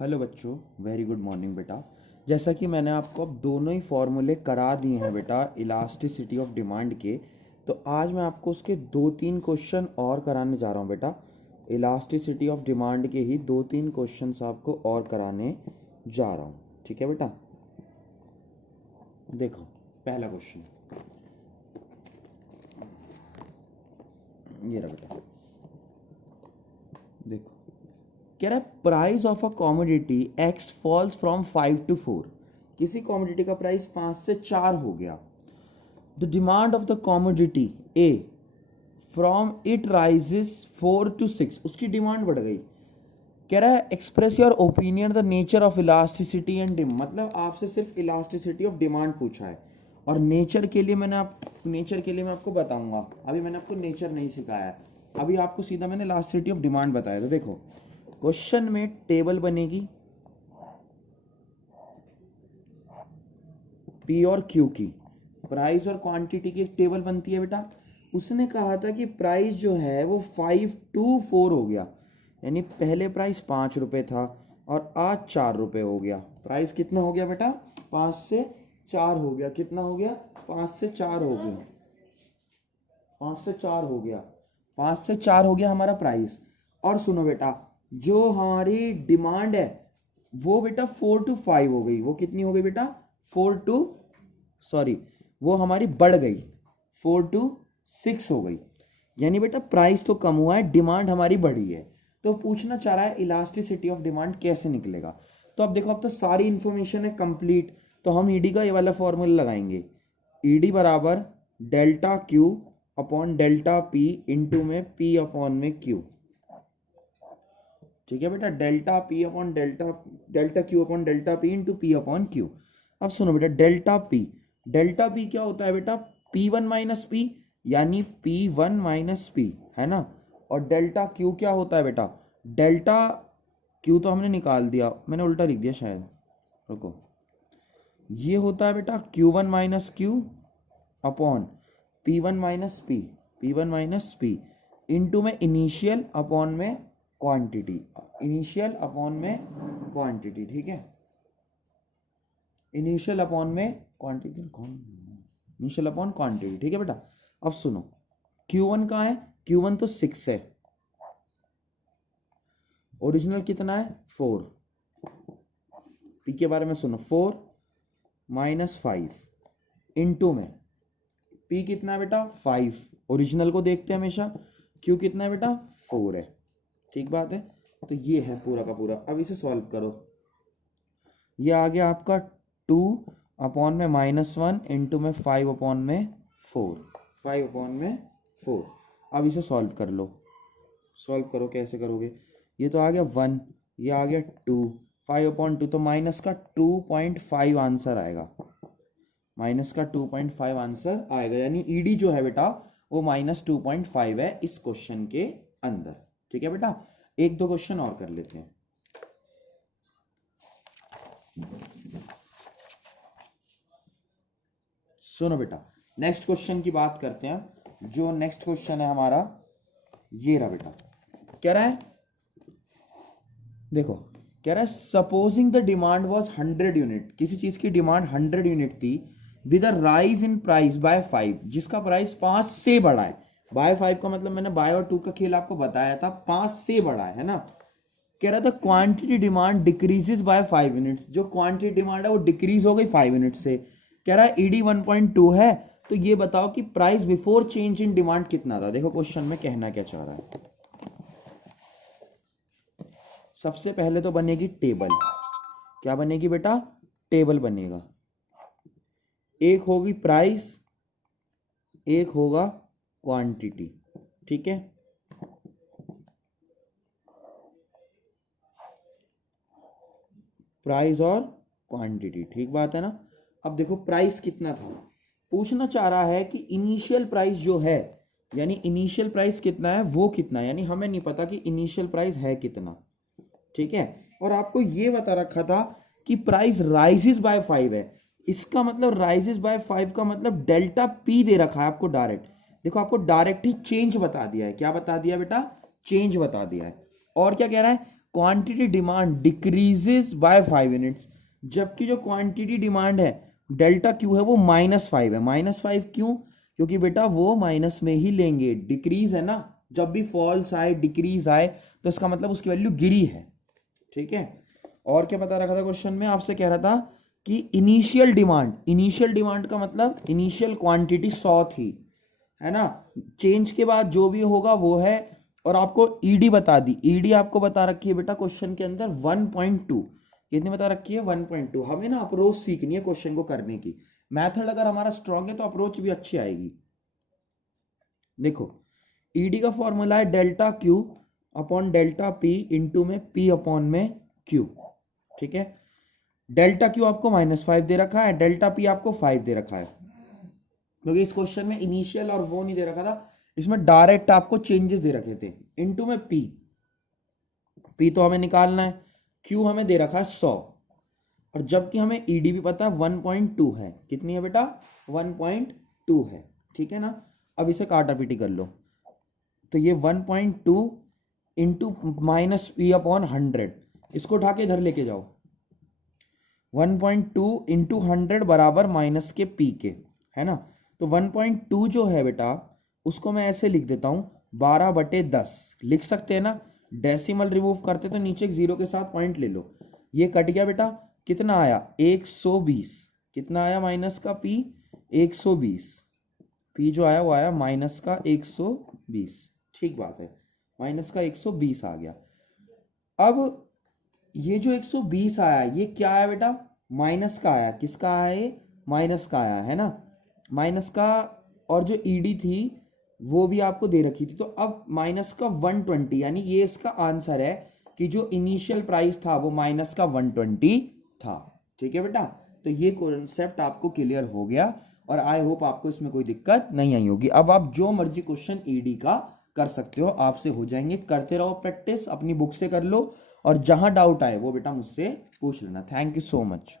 Hello बच्चों, very good morning बेटा। जैसा कि मैंने आपको अब दोनों ही फॉर्मूले करा दिए हैं बेटा इलास्टिसिटी ऑफ डिमांड के, तो आज मैं आपको उसके 2-3 क्वेश्चन और कराने जा रहा हूँ बेटा। इलास्टिसिटी ऑफ डिमांड के ही 2-3 क्वेश्चंस आपको और कराने जा रहा हूँ, ठीक है बेटा। देखो पहला क्वेश्चन ये रहा बेटा। देखो कह रहा है price of a commodity x falls from 5 to 4। किसी कॉमोडिटी का प्राइस 5 से 4 हो गया। The demand of the commodity A from it rises 4 to 6। उसकी डिमांड बढ़ गई। कह रहा है express your opinion the nature of elasticity and demand. मतलब आपसे सिर्फ इलास्टिसिटी ऑफ डिमांड पूछा है, और नेचर के लिए मैं आपको बताऊंगा। अभी मैंने आपको नेचर नहीं सिखाया है, अभी आपको सीधा मैंने इलास्टिसिटी ऑफ डिमांड बताया। तो देखो क्वेश्चन में टेबल बनेगी पी और क्यू की, प्राइस और क्वांटिटी की एक टेबल बनती है बेटा। उसने कहा था कि प्राइस जो है वो 5 to 4 हो गया, यानी पहले प्राइस 5 रुपये था और आज 4 रुपये हो गया। प्राइस कितना हो गया बेटा? 5 से 4 हो गया। कितना हो गया? 5 से 4 हो गया। 5 से 4 हो गया। 5 से 4 हो गया हमारा प्राइस। और सुनो बेटा, जो हमारी डिमांड है वो बेटा 4 to 5 हो गई। वो कितनी हो गई बेटा? 4 to वो हमारी बढ़ गई, 4 to 6 हो गई। यानी बेटा प्राइस तो कम हुआ है, डिमांड हमारी बढ़ी है। तो पूछना चाह रहा है इलास्टिसिटी ऑफ डिमांड कैसे निकलेगा। तो अब देखो, अब तो सारी इंफॉर्मेशन है कंप्लीट। तो हम ईडी का ये वाला फॉर्मूला लगाएंगे, ईडी बराबर delta Q upon delta P into में पी अपॉन में क्यू। ठीक है बेटा, delta P upon delta Q upon delta P into P upon Q. अब सुनो बेटा, डेल्टा पी क्या होता है बेटा? पी वन माइनस पी, यानी पी वन माइनस पी, है ना। और डेल्टा क्यू क्या होता है बेटा? डेल्टा क्यू तो हमने निकाल दिया, मैंने उल्टा लिख दिया शायद, रुको। ये होता है बेटा Q one minus Q upon P one minus P into में इनिशियल अपॉन में क्वांटिटी, ठीक है। इनिशियल अपॉन क्वांटिटी, ठीक है बेटा। अब सुनो, Q1 कहाँ है? Q1 तो 6 है, ओरिजिनल कितना है? 4। पी के बारे में सुनो, 4 माइनस 5 इंटू में पी कितना है बेटा? 5। ओरिजिनल को देखते हैं हमेशा। क्यू कितना है बेटा? 4 है। ठीक बात है। तो ये है पूरा का पूरा। अब इसे सॉल्व करो। ये आ गया आपका 2 अपॉन में -1 इंटू में 5 अपॉन में 4। अब इसे सॉल्व कर लो। सॉल्व करो, कैसे करोगे? ये तो आ गया 1, ये आ गया 2, 5 अपॉन 2, तो माइनस का 2.5 आंसर आएगा। यानी ईडी जो है बेटा वो -2.5 है इस क्वेश्चन के अंदर। ठीक है बेटा, एक दो क्वेश्चन और कर लेते हैं। सुनो बेटा, नेक्स्ट क्वेश्चन की बात करते हैं। जो नेक्स्ट क्वेश्चन है हमारा, ये रहा बेटा। कह रहा है, देखो कह रहा है supposing the demand was 100 unit. किसी चीज की डिमांड 100 यूनिट थी with a rise in price by 5, जिसका प्राइस 5 से बढ़ा है। बाय 5 का मतलब मैंने बाय और 2 का खेल आपको बताया था, 5 से बढ़ा है ना। कह रहा था quantity demand decreases by 5 units. जो क्वांटिटी डिमांड है वो डिक्रीज हो गई 5 यूनिट से। कह रहा है ईडी 1.2 है, तो ये बताओ कि price before change in demand कितना था। देखो क्वेश्चन में कहना क्या चाह रहा है। सबसे पहले तो बनेगी टेबल। क्या बनेगी बेटा? टेबल बनेगा। एक होगी प्राइस, एक होगा क्वांटिटी, ठीक है। प्राइस और क्वांटिटी, ठीक बात है ना। अब देखो प्राइस कितना था, पूछना चाह रहा है कि इनिशियल प्राइस जो है, यानी इनिशियल प्राइस कितना है, वो कितना है। यानी हमें नहीं पता कि इनिशियल प्राइस है कितना, ठीक है। और आपको ये बता रखा था कि प्राइस राइजेस बाय 5 है। इसका मतलब राइजेस बाय 5 का मतलब डेल्टा पी दे रखा है आपको डायरेक्ट। देखो आपको डायरेक्ट ही चेंज बता दिया है। क्या बता दिया बेटा? चेंज बता दिया है। और क्या कह रहा है? Quantity demand decreases by 5 units, जबकि जो क्वांटिटी डिमांड है डेल्टा क्यू है वो -5 है। -5 क्यों? क्योंकि बेटा वो माइनस में ही लेंगे, डिक्रीज है ना, जब भी फॉल्स आए डिक्रीज आए तो इसका मतलब उसकी वैल्यू गिरी है। ठीक है, और क्या बता रखा था क्वेश्चन में, आपसे कह रहा था कि इनिशियल डिमांड का मतलब इनिशियल क्वांटिटी 100 थी, है ना, चेंज के बाद जो भी होगा वो है। और आपको ईडी बता दी, ईडी आपको बता रखी है बेटा क्वेश्चन के अंदर 1.2, कितनी बता रखी है 1.2। हमें ना अप्रोच सीखनी है क्वेश्चन को करने की, मेथड अगर हमारा स्ट्रांग है तो अप्रोच भी अच्छी आएगी। देखो ईडी का फॉर्मूला है delta Q upon delta P into में पी अपॉन में क्यू। ठीक है, डेल्टा क्यू आपको -5 दे रखा है, डेल्टा पी आपको 5 दे रखा है, क्योंकि इस क्वेश्चन में इनिशियल और वो नहीं दे रखा था, इसमें डायरेक्ट आपको चेंजेस दे रखे थे। इंटू में पी, पी तो हमें निकालना है, क्यू हमें दे रखा है 100, और जबकि हमें ईडी भी पता है 1.2 है। कितनी है बेटा? 1.2 है। ठीक है ना, अब इसे काटा पीटी कर लो, तो ये 1.2 इंटू माइनस पी अपॉन 100, इसको उठा के इधर लेके जाओ, 1.2 इंटू 100 बराबर माइनस के पी के, है ना। तो 1.2 जो है बेटा उसको मैं ऐसे लिख देता हूं 12/10 लिख सकते हैं ना, डेसिमल रिमूव करते तो नीचे एक जीरो के साथ पॉइंट ले लो, ये कट गया बेटा, कितना आया 120, कितना आया माइनस का पी 120, पी जो आया वो आया माइनस का 120। ठीक बात है, माइनस का 120 आ गया। अब ये जो 120 आया ये क्या आया बेटा? माइनस का आया, किसका आया? माइनस का आया, है ना, माइनस का। और जो ईडी थी वो भी आपको दे रखी थी, तो अब माइनस का 120, यानी ये इसका आंसर है कि जो इनिशियल प्राइस था वो माइनस का 120 था। ठीक है बेटा, तो ये कॉन्सेप्ट आपको क्लियर हो गया और आई होप आपको इसमें कोई दिक्कत नहीं आई होगी। अब आप जो मर्जी क्वेश्चन ईडी का कर सकते हो, आपसे हो जाएंगे, करते रहो प्रैक्टिस, अपनी बुक से कर लो, और जहां डाउट आए वो बेटा मुझसे पूछ लेना। Thank you so much.